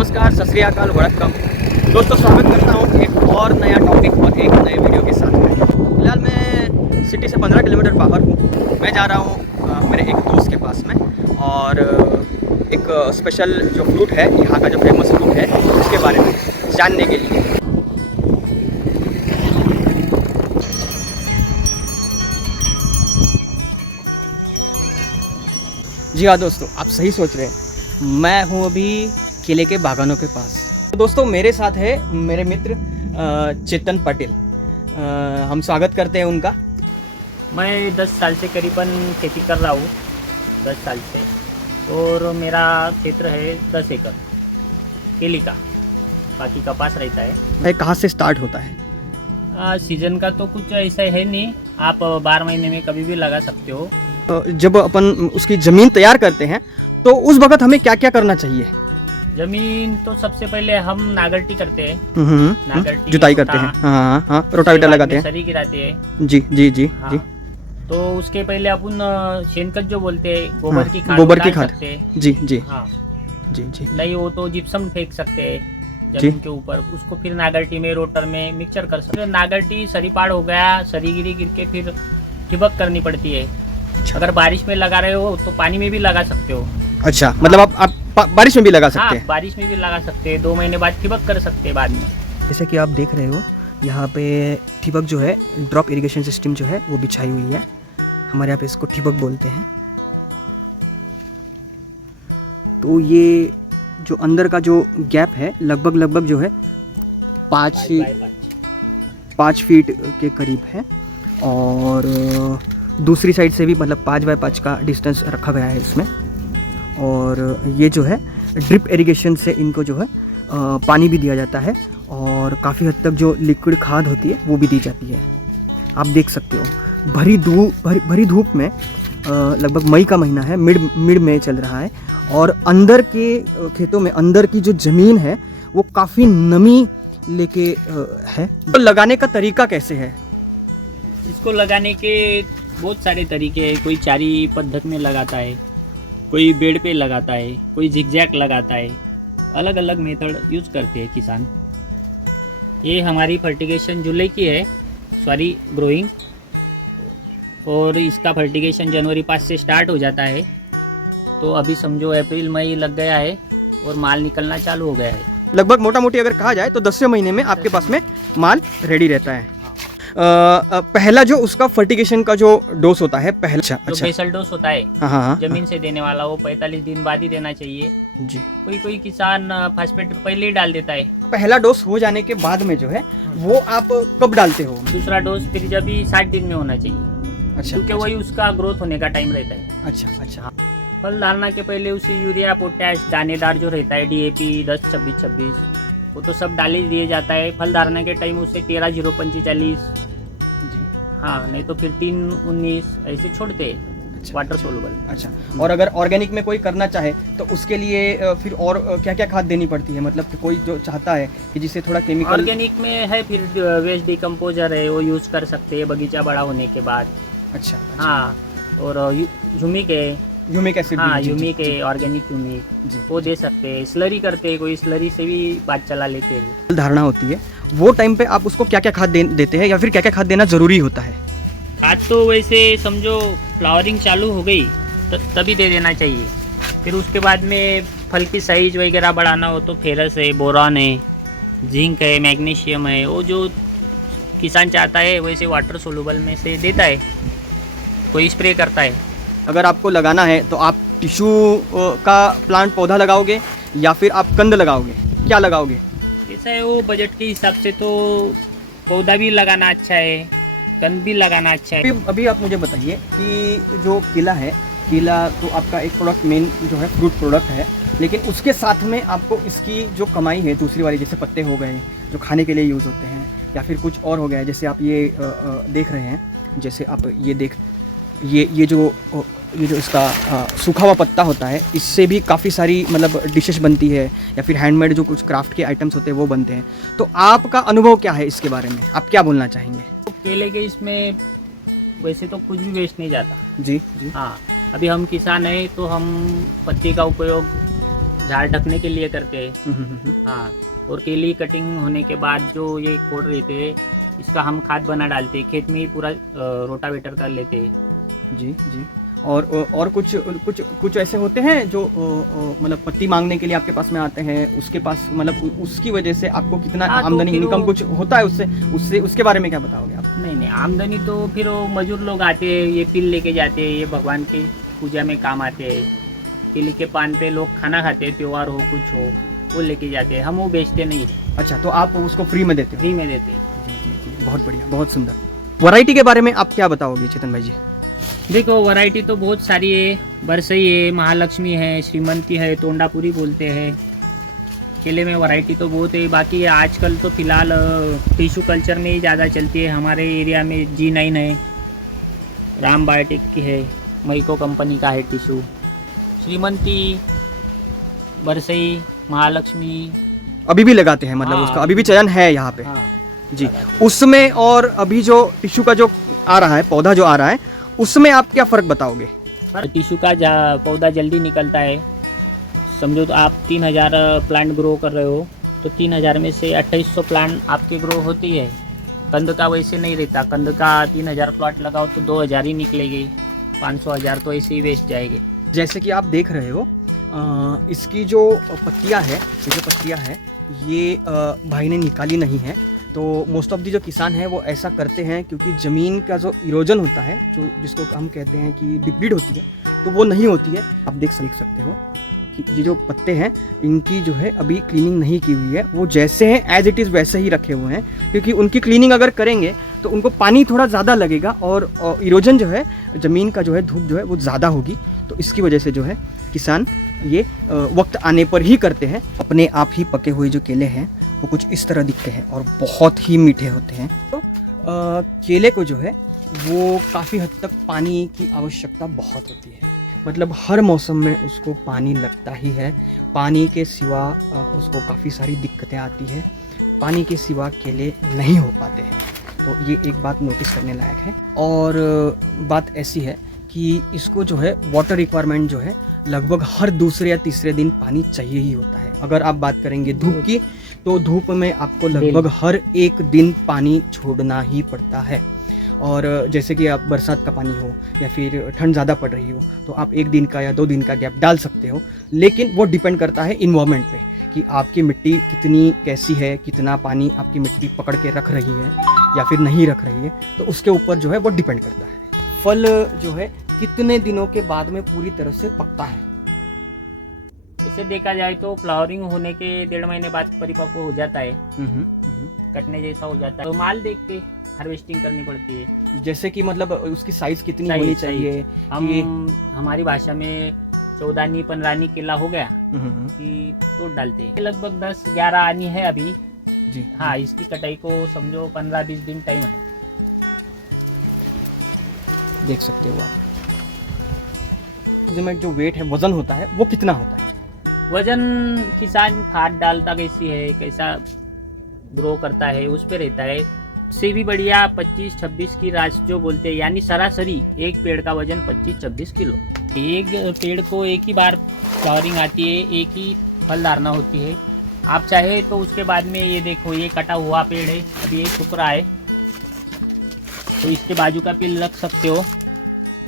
नमस्कार, सत श्री अकाल, वड़क्कम। दोस्तों, स्वागत करता हूँ एक और नया टॉपिक और एक नए वीडियो के साथ में। फिलहाल मैं सिटी से 15 किलोमीटर बाहर हूँ। मैं जा रहा हूँ मेरे एक दोस्त के पास में, और एक स्पेशल जो फ्रूट है, यहाँ का जो फेमस फ्रूट है, उसके बारे में जानने के लिए। जी हाँ दोस्तों, आप सही सोच रहे हैं। मैं हूँ अभी केले के बागानों के पास। तो दोस्तों, मेरे साथ है मेरे मित्र चेतन पटेल। हम स्वागत करते हैं उनका। मैं 10 साल से करीबन खेती कर रहा हूँ, 10 साल से। और मेरा क्षेत्र है 10 एकड़ केले का, बाकी कपास रहता है। कहाँ से स्टार्ट होता है? सीज़न का तो कुछ ऐसा है नहीं, आप 12 महीने में कभी भी लगा सकते हो। जब अपन उसकी ज़मीन तैयार करते हैं तो उस वक्त हमें क्या क्या करना चाहिए? जमीन तो सबसे पहले हम नागरटी करते हैं, नागरटी जुताई करते हैं। हाँ हाँ, रोटावेटर लगाते हैं, सरी गिराते हैं। जी जी जी हाँ। जी। तो उसके पहले अपन शेनखत जो बोलते हैं, गोबर की खाद, गोबर की डाल खाद। सकते हैं। जी जी हाँ, जी जी। नहीं हो तो जिप्सम फेंक सकते हैं जमीन के ऊपर। उसको फिर नागरटी में, रोटर में मिक्सचर कर सकते हैं। नागरटी सरी पाड़ हो गया, सरी गिर के फिर ठिबक करनी पड़ती है। अगर बारिश में लगा रहे हो तो पानी में भी लगा सकते हो। अच्छा, मतलब आप बारिश में भी लगा सकते हाँ, हैं? बारिश में भी लगा सकते हैं। 2 महीने बाद ठिबक कर सकते हैं बाद में। जैसे कि आप देख रहे हो, यहाँ पे ठिबक जो है, ड्रॉप इरिगेशन सिस्टम जो है वो बिछाई हुई है। हमारे यहाँ पे इसको ठिबक बोलते हैं। तो ये जो अंदर का जो गैप है, लगभग जो है 5 फीट के करीब है। और दूसरी साइड से भी मतलब 5 बाय 5 का डिस्टेंस रखा गया है इसमें। और ये जो है ड्रिप इरिगेशन से इनको जो है पानी भी दिया जाता है, और काफ़ी हद तक जो लिक्विड खाद होती है वो भी दी जाती है। आप देख सकते हो, भरी धूप में लगभग मई का महीना है, मिड में चल रहा है, और अंदर के खेतों में अंदर की जो ज़मीन है वो काफ़ी नमी लेके है। तो लगाने का तरीका कैसे है? इसको लगाने के बहुत सारे तरीके हैं। कोई चारी पद्धत में लगाता है, कोई बेड पे लगाता है, कोई जिगजैग लगाता है। अलग अलग मेथड यूज करते हैं किसान। ये हमारी फर्टिगेशन जुलाई की है, सॉरी ग्रोइंग। और इसका फर्टिगेशन जनवरी 5 से स्टार्ट हो जाता है। तो अभी समझो अप्रैल मई लग गया है और माल निकलना चालू हो गया है। लगभग मोटा मोटी अगर कहा जाए तो 10वें महीने में आपके पास में माल रेडी रहता है। पहला जो उसका फर्टिगेशन का जो डोज होता है, पहला जो बेसल डोज होता है, हाँ, जमीन से देने वाला, वो 45 दिन बाद ही देना चाहिए जी। कोई किसान फास्फेट पहले ही डाल देता है। पहला डोज हो जाने के बाद में जो है वो आप कब डालते हो? दूसरा डोज फिर जब भी 60 दिन में होना चाहिए। अच्छा, क्योंकि वही उसका ग्रोथ होने का टाइम रहता है। अच्छा। फल धारणा के पहले उसे यूरिया, पोटैश, दानेदार जो रहता है, DAP 10-26-26, वो तो सब डाल ही दिया जाता है। फल धारणा के टाइम उसे 13-0-45 जी। हाँ, नहीं तो फिर 3-19 ऐसे छोड़ते हैं। Water soluble. अच्छा, और अगर ऑर्गेनिक में कोई करना चाहे तो उसके लिए फिर और क्या क्या खाद देनी पड़ती है? मतलब कि कोई जो चाहता है कि जिससे थोड़ा केमिकल। ऑर्गेनिक में है फिर वेस्ट डिकम्पोजर है, वो यूज़ कर सकते हैं बगीचा बड़ा होने के बाद। अच्छा। हाँ, और ह्यूमिक है, ह्यूमिक एसिड। हाँ ह्यूमिक है, ऑर्गेनिक ह्यूमिक, वो दे सकते हैं। स्लरी करते हैं, कोई स्लरी से भी बात चला लेते हैं। धारणा होती है वो टाइम पे आप उसको क्या क्या खाद देते हैं, या फिर क्या क्या खाद देना ज़रूरी होता है? खाद तो वैसे समझो फ्लावरिंग चालू हो गई तभी दे देना चाहिए। फिर उसके बाद में फल की साइज वगैरह बढ़ाना हो तो फेरस है, बोरॉन है, जिंक है, मैग्नीशियम है, वो जो किसान चाहता है वैसे वाटर सोलुबल में से देता है, कोई स्प्रे करता है। अगर आपको लगाना है तो आप टिश्यू का प्लांट पौधा लगाओगे या फिर आप कंद लगाओगे, क्या लगाओगे? ऐसा है, वो बजट के हिसाब से तो पौधा भी लगाना अच्छा है, कंद भी लगाना अच्छा है। अभी आप मुझे बताइए कि जो केला है, केला तो आपका एक प्रोडक्ट, मेन जो है फ्रूट प्रोडक्ट है, लेकिन उसके साथ में आपको इसकी जो कमाई है दूसरी वाली, जैसे पत्ते हो गए जो खाने के लिए यूज़ होते हैं, या फिर कुछ और हो गया, जैसे आप ये देख रहे हैं, जैसे आप ये जो इसका सूखा हुआ पत्ता होता है, इससे भी काफ़ी सारी मतलब डिशेस बनती है, या फिर हैंडमेड जो कुछ क्राफ्ट के आइटम्स होते हैं वो बनते हैं। तो आपका अनुभव क्या है इसके बारे में, आप क्या बोलना चाहेंगे? तो केले के इसमें वैसे तो कुछ भी वेस्ट नहीं जाता। जी जी। हाँ, अभी हम किसान हैं तो हम पत्ते का उपयोग झाड़ ढकने के लिए करते हैं। हाँ, और केली कटिंग होने के बाद जो ये खोड़ रहते हैं, इसका हम खाद बना डालते हैं, खेत में ही पूरा रोटावेटर कर लेते हैं। जी जी। और कुछ कुछ कुछ ऐसे होते हैं जो मतलब पट्टी मांगने के लिए आपके पास में आते हैं, उसके पास मतलब उसकी वजह से आपको कितना हाँ, तो आमदनी फिर इनकम वो- कुछ होता है उससे उससे उसके बारे में क्या बताओगे आप? नहीं, आमदनी तो फिर वो मजूर लोग आते हैं, ये पिल लेके जाते हैं, ये भगवान की पूजा में काम आते हैं। केली के पान पे लोग खाना खाते हैं, त्योहार हो कुछ हो, वो लेके जाते हैं, हम वो बेचते नहीं है, अच्छा, तो आप उसको फ्री में देते हो? फ्री में देते हैं। जी जी जी, बहुत बढ़िया, बहुत सुंदर। वैरायटी के बारे में आप क्या बताओगे चेतन भाई जी? देखो, वैरायटी तो बहुत सारी है, बरसई है, महालक्ष्मी है, श्रीमंती है, तोंडापुरी बोलते हैं। केले में वैरायटी तो बहुत है। बाकी आजकल तो फिलहाल टिश्यू कल्चर में ही ज़्यादा चलती है। हमारे एरिया में G9 है, राम बायोटेक की है, मैको कंपनी का है टिश्यू, श्रीमंती, बरसई, महालक्ष्मी। अभी भी लगाते हैं मतलब हाँ, उसका अभी भी चयन है यहाँ पे? हाँ जी। उसमें और अभी जो टिश्यू का जो आ रहा है, पौधा जो आ रहा है, उसमें आप क्या फ़र्क बताओगे? टिश्यू का पौधा जल्दी निकलता है। समझो तो आप 3000 प्लांट ग्रो कर रहे हो, तो 3000 में से 2800 प्लांट आपके ग्रो होती है। कंद का वैसे नहीं रहता, कंद का 3000 प्लॉट लगाओ तो 2000 ही निकलेगी, 500 तो ऐसे ही वेस्ट जाएंगे। जैसे कि आप देख रहे हो इसकी जो पत्तियां है, ये जो पत्तियां है, ये भाई ने निकाली नहीं है। तो मोस्ट ऑफ दी जो किसान है वो ऐसा करते हैं क्योंकि ज़मीन का जो इरोजन होता है, जो जिसको हम कहते हैं कि डिप्लीट होती है, तो वो नहीं होती है। आप देख सकते हो कि ये जो पत्ते हैं, इनकी जो है अभी क्लीनिंग नहीं की हुई है, वो जैसे हैं एज इट इज़ वैसे ही रखे हुए हैं। क्योंकि उनकी क्लीनिंग अगर करेंगे तो उनको पानी थोड़ा ज़्यादा लगेगा और इरोजन जो है, ज़मीन का जो है धूप जो है वो ज़्यादा होगी। तो इसकी वजह से जो है किसान ये वक्त आने पर ही करते हैं। अपने आप ही पके हुए जो केले हैं वो कुछ इस तरह दिखते हैं और बहुत ही मीठे होते हैं। तो केले को जो है वो काफ़ी हद तक पानी की आवश्यकता बहुत होती है। मतलब हर मौसम में उसको पानी लगता ही है। पानी के सिवा उसको काफ़ी सारी दिक्कतें आती है। पानी के सिवा केले नहीं हो पाते हैं। तो ये एक बात नोटिस करने लायक है। और बात ऐसी है कि इसको जो है वाटर रिक्वायरमेंट जो है लगभग हर दूसरे या तीसरे दिन पानी चाहिए ही होता है। अगर आप बात करेंगे धूप की, तो धूप में आपको लगभग हर एक दिन पानी छोड़ना ही पड़ता है। और जैसे कि आप बरसात का पानी हो या फिर ठंड ज़्यादा पड़ रही हो, तो आप 1 दिन का या 2 दिन का गैप डाल सकते हो। लेकिन वो डिपेंड करता है इन्वायरमेंट पे कि आपकी मिट्टी कितनी कैसी है, कितना पानी आपकी मिट्टी पकड़ के रख रही है या फिर नहीं रख रही है, तो उसके ऊपर जो है वो डिपेंड करता है। फल जो है कितने दिनों के बाद में पूरी तरह से पकता है? इसे देखा जाए तो फ्लावरिंग होने के 1.5 महीने बाद परिपक्व हो जाता है, कटने जैसा हो जाता है। तो माल देख के हार्वेस्टिंग करनी पड़ती है। जैसे कि मतलब उसकी साइज कितनी साइज, होनी साइज। चाहिए? हमारी भाषा में 14 15 केला हो गया कि तोड़ डालते हैं। लगभग 10-11 आनी है अभी। जी हाँ, इसकी कटाई को समझो 15-20 दिन टाइम है। देख सकते हो आप। में जो वेट है, वजन होता है, वो कितना होता है? वजन किसान खाद डालता कैसी है, कैसा ग्रो करता है, उस पे रहता है। से भी बढ़िया 25-26 की राश जो बोलते हैं, यानी सरासरी एक पेड़ का वजन 25-26 किलो। एक पेड़ को एक ही बार फ्लावरिंग आती है, एक ही फल धारणा होती है। आप चाहे तो उसके बाद में ये देखो, ये कटा हुआ पेड़ है, अभी ये सूख रहा है, तो इसके बाजू का पेड़ रख सकते हो।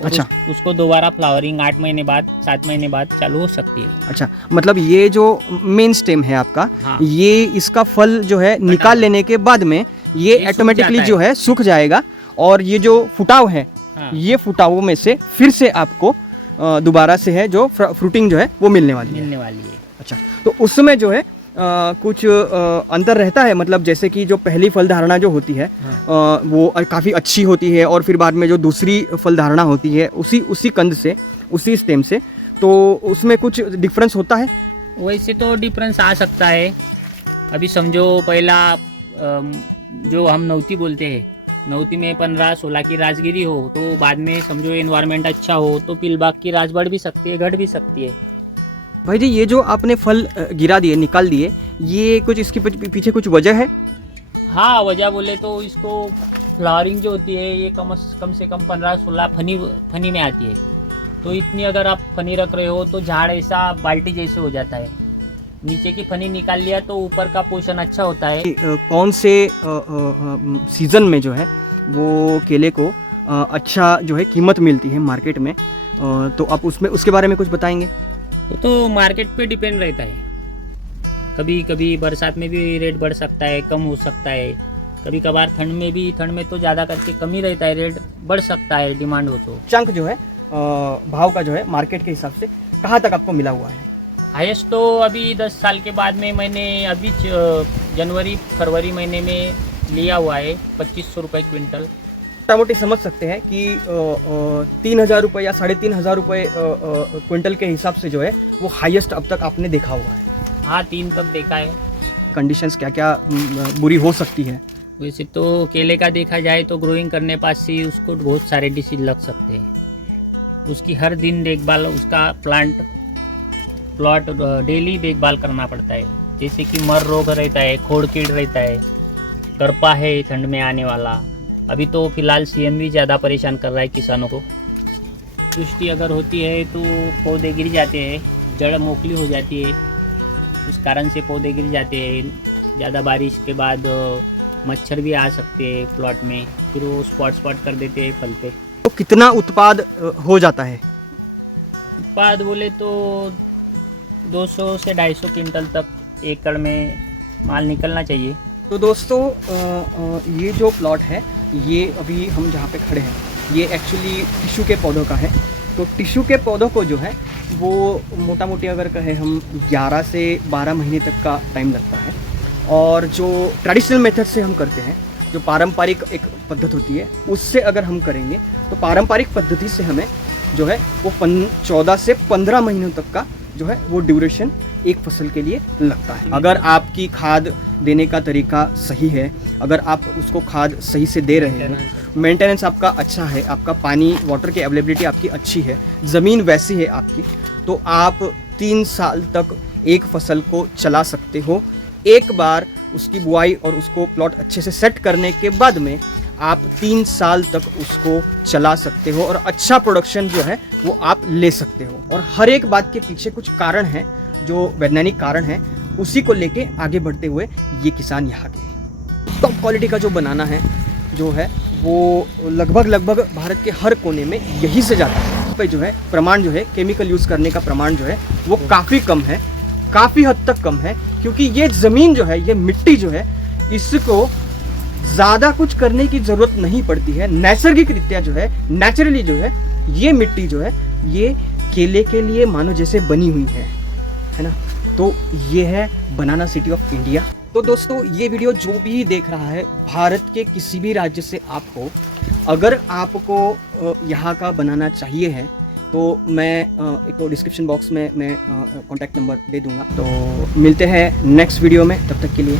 अच्छा। उसको दोबारा फ्लावरिंग 8 महीने बाद, 7 महीने बाद चालू हो सकती है। अच्छा, मतलब ये जो मेन स्टेम है आपका, हाँ। ये इसका फल जो है निकाल लेने के बाद में ये सूख ऑटोमेटिकली जाता जो है सूख जाएगा। और ये जो फुटाव है, हाँ। ये फुटावों में से फिर से आपको दोबारा से है जो फ्रूटिंग जो है वो मिलने वाली है। अच्छा, तो उसमें जो है कुछ अंतर रहता है, मतलब जैसे कि जो पहली फल धारणा जो होती है वो काफ़ी अच्छी होती है, और फिर बाद में जो दूसरी फल धारणा होती है उसी कंद से, उसी स्टेम से, तो उसमें कुछ डिफरेंस होता है? वैसे तो डिफरेंस आ सकता है। अभी समझो पहला जो हम नौती बोलते हैं, नौती में 15-16 की राजगिरी हो, तो बाद में समझो एनवायरनमेंट अच्छा हो तो पिलबाग की राज बढ़ भी सकती है, घट भी सकती है। भाई जी, ये जो आपने फल गिरा दिए, निकाल दिए, ये कुछ इसके पीछे कुछ वजह है? हाँ, वजह बोले तो इसको फ्लावरिंग जो होती है ये कम से कम 15-16 फनी में आती है। तो इतनी अगर आप फनी रख रहे हो तो झाड़ ऐसा बाल्टी जैसे हो जाता है। नीचे की फनी निकाल लिया तो ऊपर का पोर्शन अच्छा होता है। कौन से सीज़न में जो है वो केले को अच्छा जो है कीमत मिलती है मार्केट में, तो आप उसमें उसके बारे में कुछ बताएंगे? वो तो मार्केट पे डिपेंड रहता है, कभी कभी बरसात में भी रेट बढ़ सकता है, कम हो सकता है, कभी कभार ठंड में तो ज़्यादा करके कम ही रहता है, रेट बढ़ सकता है डिमांड हो तो। चंक जो है भाव का जो है मार्केट के हिसाब से कहाँ तक आपको मिला हुआ है? हाईएस्ट तो अभी 10 साल के बाद में मैंने अभी जनवरी फरवरी महीने में लिया हुआ है 2500 रुपये क्विंटल। मोटा मोटी समझ सकते हैं कि 3,000 रुपये या 3,500 रुपये क्विंटल के हिसाब से जो है वो हाईएस्ट अब तक आपने देखा हुआ है। हाँ, 3 तक देखा है। कंडीशंस क्या क्या बुरी हो सकती है? वैसे तो केले का देखा जाए तो ग्रोइंग करने पास से उसको बहुत सारे डिसीज लग सकते हैं, उसकी हर दिन देखभाल, उसका प्लॉट डेली देखभाल करना पड़ता है, जैसे कि मर रोग रहता है, खोड़ कीड़ रहता है, करपा है ठंड में आने वाला। अभी तो फिलहाल CMV ज़्यादा परेशान कर रहा है किसानों को। वृष्टि अगर होती है तो पौधे गिर जाते हैं, जड़ मोकली हो जाती है, उस कारण से पौधे गिर जाते हैं। ज़्यादा बारिश के बाद मच्छर भी आ सकते हैं प्लॉट में, फिर वो स्पॉट कर देते हैं फल पे। तो कितना उत्पाद हो जाता है? उत्पाद बोले तो 200 से 250 क्विंटल तक एकड़ में माल निकलना चाहिए। तो दोस्तों ये जो प्लॉट है, ये अभी हम जहाँ पे खड़े हैं, ये एक्चुअली टिश्यू के पौधों का है। तो टिश्यू के पौधों को जो है वो मोटा मोटी अगर कहें हम 11 से 12 महीने तक का टाइम लगता है। और जो ट्रेडिशनल मेथड से हम करते हैं, जो पारंपरिक एक पद्धति होती है, उससे अगर हम करेंगे तो पारंपरिक पद्धति से हमें जो है वो 14 से 15 महीनों तक का जो है वो ड्यूरेशन एक फसल के लिए लगता है। अगर आपकी खाद देने का तरीका सही है, अगर आप उसको खाद सही से दे रहे हैं, मेंटेनेंस आपका अच्छा है, आपका पानी वाटर की अवेलेबिलिटी आपकी अच्छी है, ज़मीन वैसी है आपकी, तो आप 3 साल तक एक फसल को चला सकते हो। एक बार उसकी बुआई और उसको प्लॉट अच्छे से सेट करने के बाद में आप 3 साल तक उसको चला सकते हो और अच्छा प्रोडक्शन जो है वो आप ले सकते हो। और हर एक बात के पीछे कुछ कारण हैं, जो वैज्ञानिक कारण हैं, उसी को लेके आगे बढ़ते हुए ये किसान यहाँ के टॉप क्वालिटी का जो बनाना है जो है वो लगभग भारत के हर कोने में यही से जाता है। इस पे जो है प्रमाण जो है केमिकल यूज़ करने का प्रमाण जो है वो काफ़ी कम है, काफ़ी हद तक कम है, क्योंकि ये ज़मीन जो है, ये मिट्टी जो है, इसको ज़्यादा कुछ करने की ज़रूरत नहीं पड़ती है। नैसर्गिक रीत्या जो है, नेचुरली जो है, ये मिट्टी जो है ये केले के लिए मानो जैसे बनी हुई है ना। तो ये है बनाना सिटी ऑफ इंडिया। तो दोस्तों ये वीडियो जो भी देख रहा है भारत के किसी भी राज्य से आप हो, अगर आपको यहाँ का बनाना चाहिए है तो मैं एक तो डिस्क्रिप्शन बॉक्स में मैं कॉन्टैक्ट नंबर दे दूँगा। तो मिलते हैं नेक्स्ट वीडियो में, तब तक के लिए